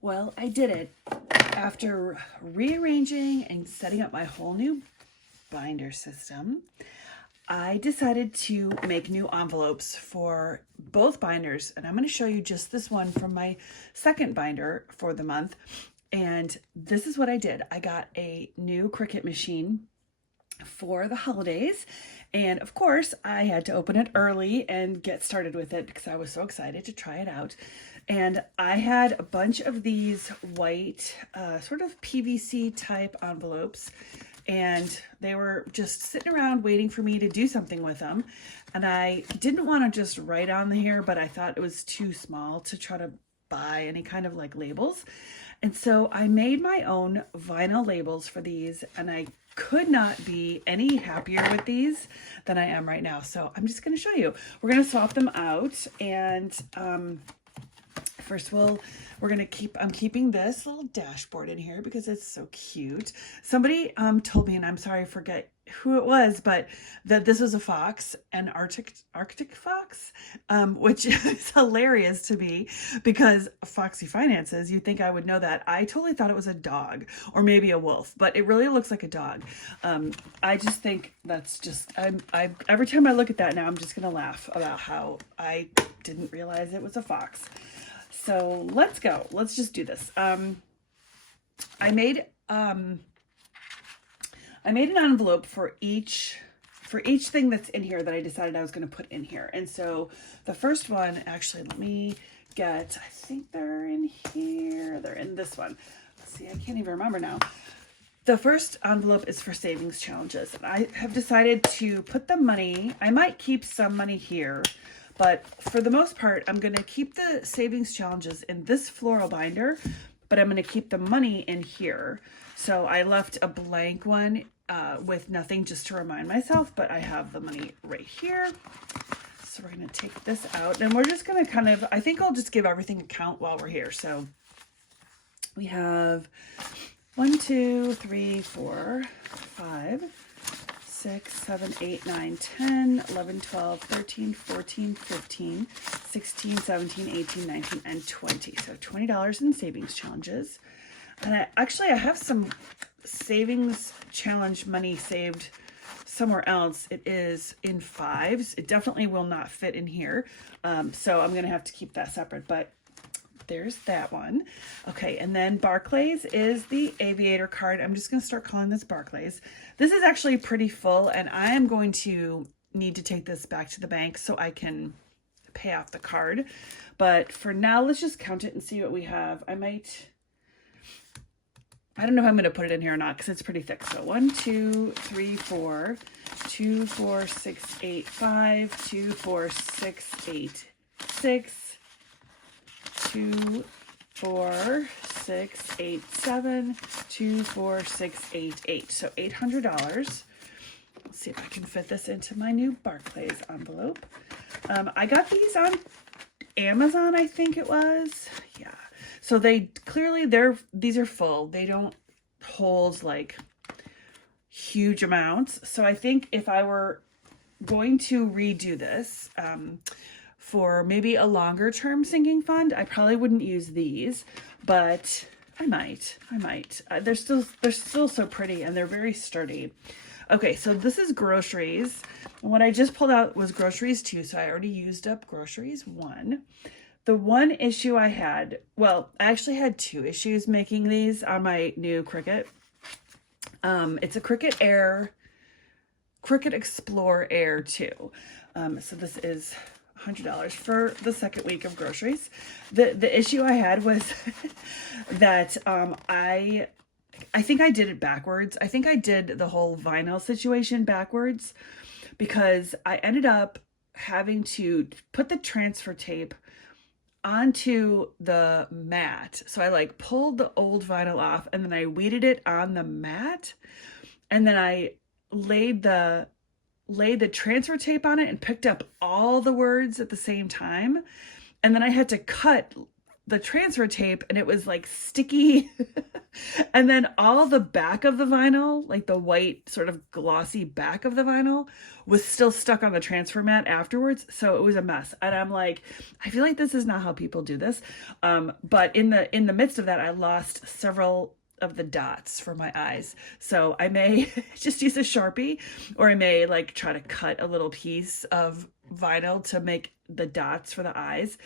Well, I did it. After rearranging and setting up my whole new binder system, I decided to make new envelopes for both binders. And I'm going to show you just this one from my second binder for the month. And this is what I did. I got a new Cricut machine for the holidays. And of course, I had to open it early and get started with it because I was so excited to try it out. And I had a bunch of these white, sort of PVC type envelopes, and they were just sitting around waiting for me to do something with them. And I didn't want to just write on here, but I thought it was too small to try to buy any kind of like labels. And so I made my own vinyl labels for these, and I could not be any happier with these than I am right now. So I'm just going to show you. We're going to swap them out, and first we're going to I'm keeping this little dashboard in here because it's so cute. Somebody told me, and I'm sorry, I forget who it was, but that this was a fox, an Arctic fox, which is hilarious to me because FoxyFinances, you think I would know that. I totally thought it was a dog or maybe a wolf, but it really looks like a dog. I just think that's just, every time I look at that now, I'm just going to laugh about how I didn't realize it was a fox. So let's go. Let's just do this. I made an envelope for each thing that's in here that I decided I was going to put in here. And so the first one, actually, let me get, I think they're in here. They're in this one. Let's see, I can't even remember now. The first envelope is for savings challenges. And I have decided to put the money, I might keep some money here, but for the most part, I'm going to keep the savings challenges in this floral binder, but I'm going to keep the money in here. So I left a blank one with nothing just to remind myself, but I have the money right here. So we're going to take this out, and we're just going to kind of, I think I'll just give everything a count while we're here. So we have 1, 2, 3, 4, 5, 6, 7, 8, 9, 10, 11, 12, 13, 14, 15, 16, 17, 18, 19, and 20. So $20 in savings challenges. And I have some savings challenge money saved somewhere else. It is in 5s. It definitely will not fit in here. So I'm going to have to keep that separate, but there's that one. Okay, and then Barclays is the aviator card. I'm just going to start calling this Barclays. This is actually pretty full, and I am going to need to take this back to the bank so I can pay off the card. But for now, let's just count it and see what we have. I don't know if I'm going to put it in here or not because it's pretty thick. So 1, 2, 3, 4, 2, 4, 6, 8, 5, 2, 4, 6, 8, 6, 2, 4, 6, 8, 7, 2, 4, 6, 8, 8. So $800. Let's see if I can fit this into my new Barclays envelope. I got these on Amazon, I think it was. Yeah. So these are full. They don't hold like huge amounts. So I think if I were going to redo this, for maybe a longer term sinking fund, I probably wouldn't use these, but I might. They're still so pretty, and they're very sturdy. Okay, so this is groceries. And what I just pulled out was groceries 2, so I already used up groceries 1. The one issue I had, well, I actually had 2 issues making these on my new Cricut. It's a Cricut Explore Air 2. So this is $100 for the second week of groceries. The issue I had was that I think I did it backwards. I think I did the whole vinyl situation backwards because I ended up having to put the transfer tape onto the mat. So I like pulled the old vinyl off, and then I weeded it on the mat, and then I laid the transfer tape on it and picked up all the words at the same time. And then I had to cut the transfer tape and it was like sticky. And then all the back of the vinyl, like the white sort of glossy back of the vinyl, was still stuck on the transfer mat afterwards. So it was a mess. And I'm like, I feel like this is not how people do this. But in the midst of that, I lost several of the dots for my eyes. So I may just use a Sharpie, or I may like try to cut a little piece of vinyl to make the dots for the eyes.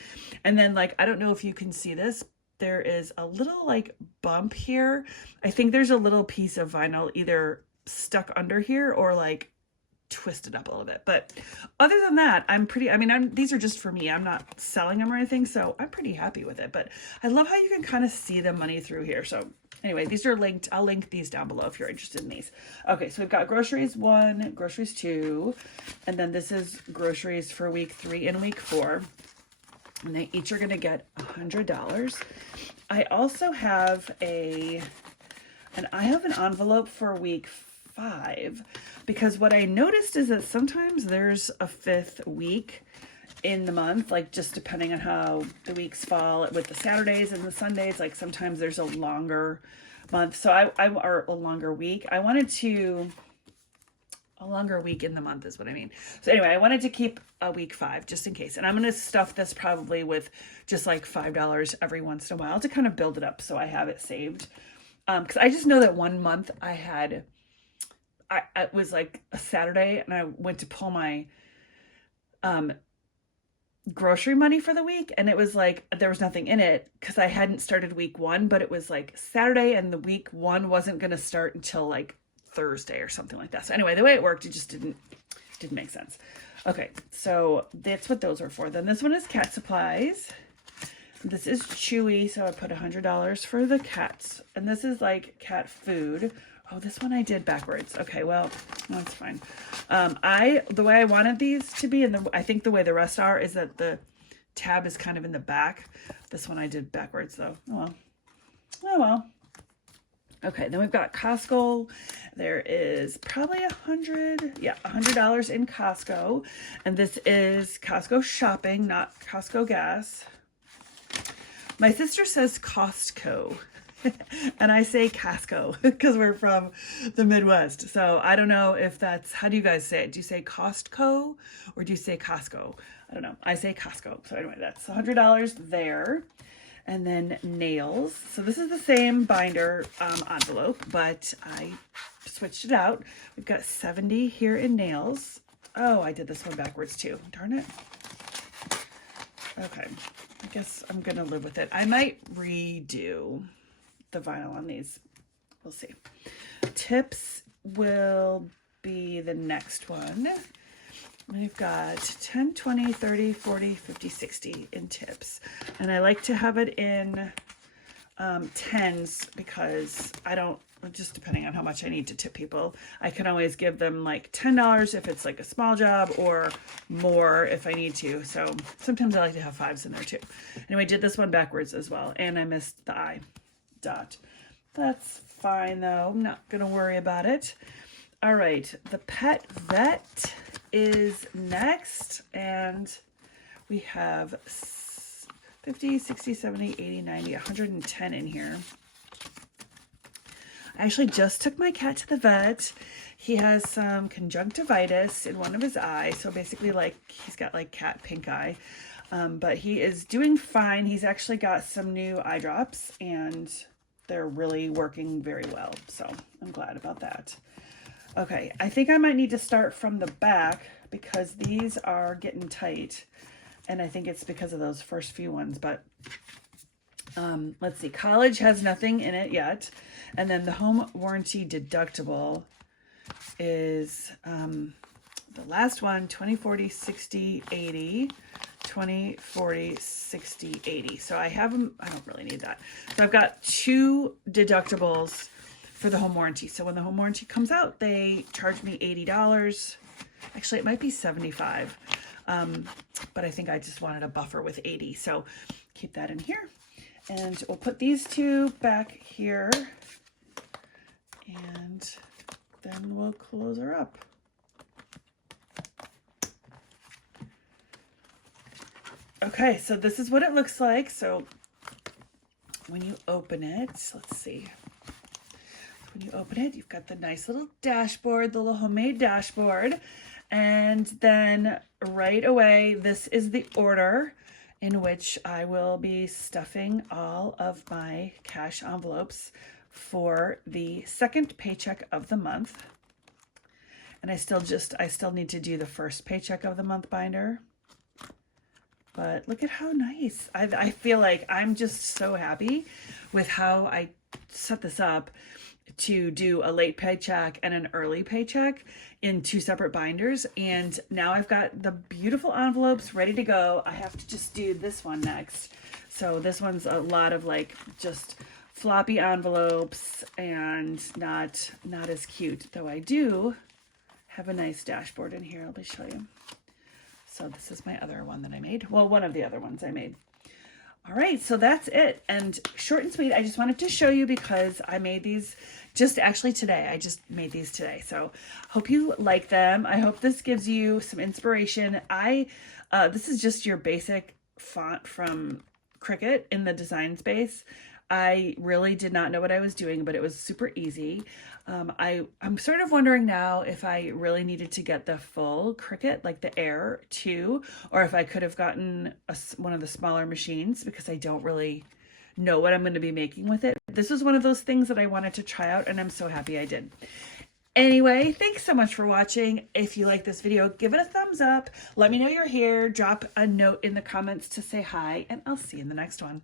And then like, I don't know if you can see this, there is a little like bump here. I think there's a little piece of vinyl either stuck under here or like twisted up a little bit. But other than that, I'm pretty, I mean, these are just for me. I'm not selling them or anything, so I'm pretty happy with it. But I love how you can kind of see the money through here. So anyway, these are linked. I'll link these down below if you're interested in these. Okay, so we've got groceries 1, groceries 2, and then this is groceries for week 3 and week 4. And they each are going to get $100. I also have an envelope for week 5, because what I noticed is that sometimes there's a 5th week in the month, like just depending on how the weeks fall with the Saturdays and the Sundays, like sometimes there's a longer month. So or a longer week. I wanted to, a longer week in the month is what I mean. So anyway, I wanted to keep a week 5 just in case. And I'm going to stuff this probably with just like $5 every once in a while to kind of build it up so I have it saved. Because I just know that one month it was like a Saturday and I went to pull my grocery money for the week, and it was like there was nothing in it because I hadn't started week 1, but it was like Saturday and the week 1 wasn't going to start until like Thursday or something like that. So anyway, the way it worked, it just didn't make sense. Okay, so that's what those were for. Then this one is cat supplies. This is Chewy, so I put $100 for the cats. And this is like cat food. Oh, this one I did backwards. Okay, well, that's fine. The way I wanted these to be, and I think the way the rest are, is that the tab is kind of in the back. This one I did backwards though. Oh well. Oh well. Okay, then we've got Costco. There is probably $100 in Costco. And this is Costco shopping, not Costco gas. My sister says Costco. And I say Costco because we're from the Midwest. So I don't know if that's, how do you guys say it? Do you say Costco or do you say Costco? I don't know. I say Costco. So anyway, that's $100 there. And then nails. So this is the same binder envelope, but I switched it out. We've got 70 here in nails. Oh, I did this one backwards too. Darn it. Okay. I guess I'm going to live with it. I might redo the vinyl on these. We'll see. Tips will be the next one. We've got 10, 20, 30, 40, 50, 60 in tips. And I like to have it in 10s because I don't, just depending on how much I need to tip people, I can always give them like $10 if it's like a small job or more if I need to. So sometimes I like to have 5s in there too. Anyway, I did this one backwards as well. And I missed the I dot. That's fine though. I'm not going to worry about it. All right. The pet vet is next, and we have 50, 60, 70, 80, 90, 110 in here. I actually just took my cat to the vet. He has some conjunctivitis in one of his eyes, so basically like he's got like cat pink eye, but he is doing fine. He's actually got some new eye drops and they're really working very well, so I'm glad about that. Okay, I think I might need to start from the back because these are getting tight. And I think it's because of those first few ones. But let's see. College has nothing in it yet. And then the home warranty deductible is the last one, 20, 40, 60, 80. 20, 40, 60, 80. So I have them. I don't really need that. So I've got 2 deductibles for the home warranty. So when the home warranty comes out, they charge me $80. Actually, it might be $75. But I think I just wanted a buffer with 80. So keep that in here. And we'll put these 2 back here. And then we'll close her up. Okay, so this is what it looks like. So when you open it, let's see. When you open it, you've got the nice little dashboard, the little homemade dashboard. And then right away, this is the order in which I will be stuffing all of my cash envelopes for the second paycheck of the month. And I still need to do the first paycheck of the month binder. But look at how nice. I feel like I'm just so happy with how I set this up to do a late paycheck and an early paycheck in 2 separate binders. And now I've got the beautiful envelopes ready to go. I have to just do this one next. So this one's a lot of like just floppy envelopes and not as cute, though I do have a nice dashboard in here. Let me show you. So this is my other one that I made. Well, one of the other ones I made. All right, so that's it. And short and sweet, I just wanted to show you because I made these just actually today. I just made these today. So hope you like them. I hope this gives you some inspiration. This is just your basic font from Cricut in the design space. I really did not know what I was doing, but it was super easy. I'm sort of wondering now if I really needed to get the full Cricut, like the Air 2, or if I could have gotten one of the smaller machines, because I don't really know what I'm going to be making with it. This was one of those things that I wanted to try out, and I'm so happy I did. Anyway, thanks so much for watching. If you like this video, give it a thumbs up. Let me know you're here. Drop a note in the comments to say hi, and I'll see you in the next one.